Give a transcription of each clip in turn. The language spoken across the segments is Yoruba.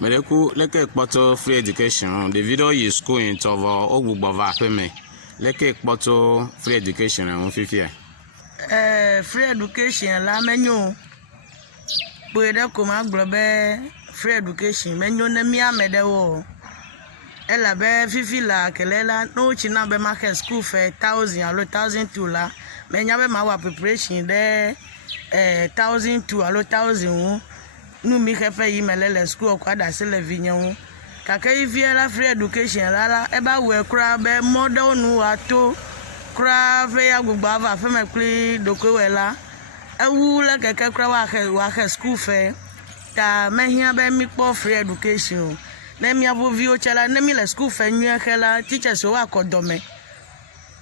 Mereku leke poto free education. The video is school in Tovo Ogbova Peme. Leke poto free education on Fifia. Free education la menu. Puede kuma globe free education menu ne mi amedewo. Ela be fifi la kelela no china be market school for 1,000 alo 1,200 la. Menya be ma wa preparation de 1,200 alo 1,000. Nu mi kefe yi melele school kwa da sele vinyo. Kaka ifiela free education la eba we kra be model nu ato kra fe ya gbugba va fe me kli dokowela. Ewu la keke kra wa ke school fe ta mehia be mi po free education. Ne mi avo vi o chala ne mi le school fe nyu kela teachers wa kodome.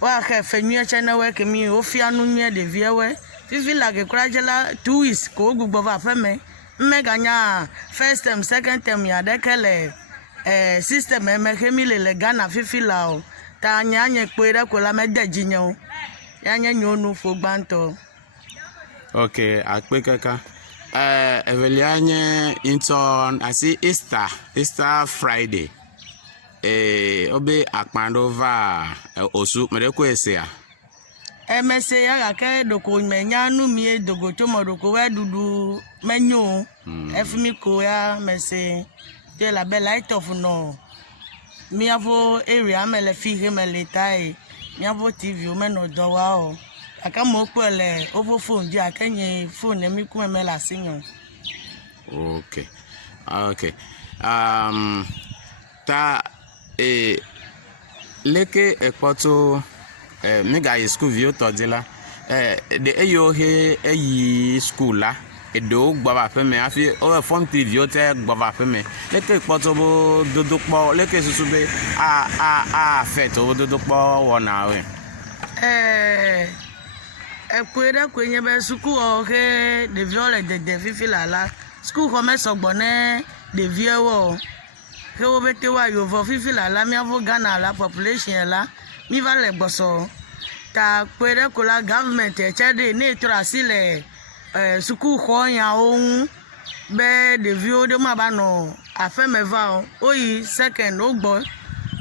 Wa ke fe nyu chana we ke mi o fi anu nyu de vie we. Fifi la ke kra jela 2 weeks ko gbugba va fe me. Meganya first term second term ya dekele system me khemile le Ghana fifi lao ta nyanye pere ko la medeji nyo yanye nyonu fo gbanto. Okay, akpekaka evelianye into asi Easter Friday obe akpandova osu mereko esia Emese ya gake doko menya nu mi dogo chomo doko we dudu menyo efmi ko ya mese de la belle light of no mi avo area mele fi mele tai mi avo tv o meno do wa o aka mo pele over phone je akenye phone mi ku me la sinyo. Okay ta leke ekpoto mega school view todila the eyo he eyi school la edo gbava feme afi o form tv o te gbava feme leke poto bo dodopo leke susube a fet o dodopo wona we ekwere kwenye be school o he de viole de fifi la school ko me sogbone de viewo he o bete wa yo vo fifi la mi avo Ghana la population la mi va le boso ta kwere ko la government e chede ni trasile suku ko yan ohun be de vio de ma ba no afeme va oyi second ogbo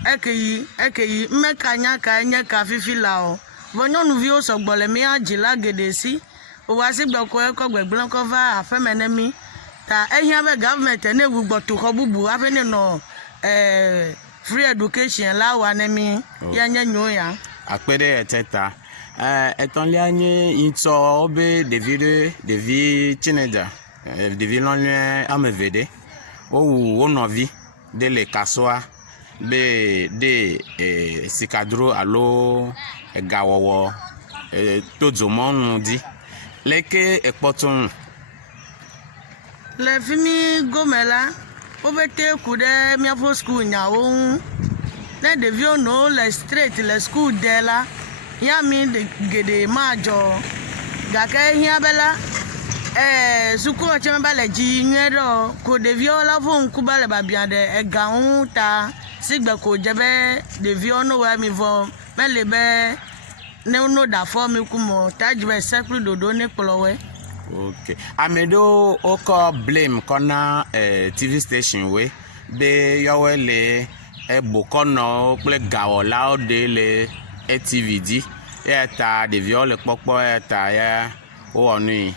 ekeyi mmekanya ka enye ka fifi la o bonyo nu vio sogbole mi ajila gede si o wa si gbo ko e ko gbegblon ko va afeme ne mi ta ehia be government ne gbugbo to ko bubu afene no free education la wa ne mi yanye nyoya akpede eteta etonlianye into obe devi teenager devi lonle amevede o novi de le kasoa be de sikadro alo gawowo tozomonu di leke ekpotun le fimi gomela obete kude mi afo school nyawo ne devio no le straight le school de la ya mi de gede majo gake hia bela suku o cheme bale ji nyero ko devio la fo nkuba le babia de gaun ta sigbe ko jebe devio no wa mi vo melebe ne no da fo mi kumo tajbe circle dodo ne plowe. Okay. Amedo oko blame kona TV station we be yowele bokono ple gawola ode le TVD eta de viole popo eta ya o oni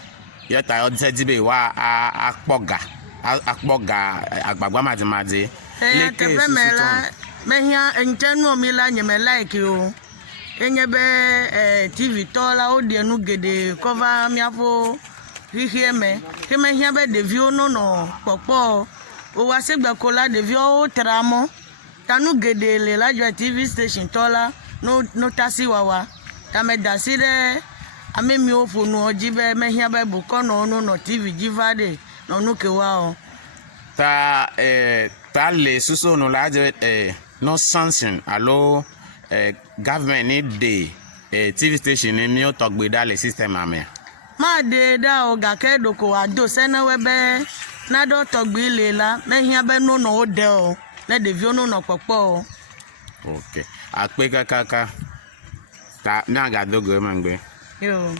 yeta o se dibe wa akpoga agbagba madimade leke femela mehia enchenu mi la nyeme like o enyebe TV tola ode nu gede cover mi afo hihieme keme hia be devio no popo o wa segbe ko la devio o tramo tanu gede le la jo TV station tola no tasi wawa ta me dasi de amemi o fonu ojibe me hia be bu kono no TV jivade no nu kewa o ta le suso no la je no sanction alo government need de TV station mi o togbe da le system ame ma de da o ga ke doko ado sene webe na do togbe le la me hia be no o de o le devio no popo o. Okay. Akpe kaka ta na ga dogo mangbe. Yo.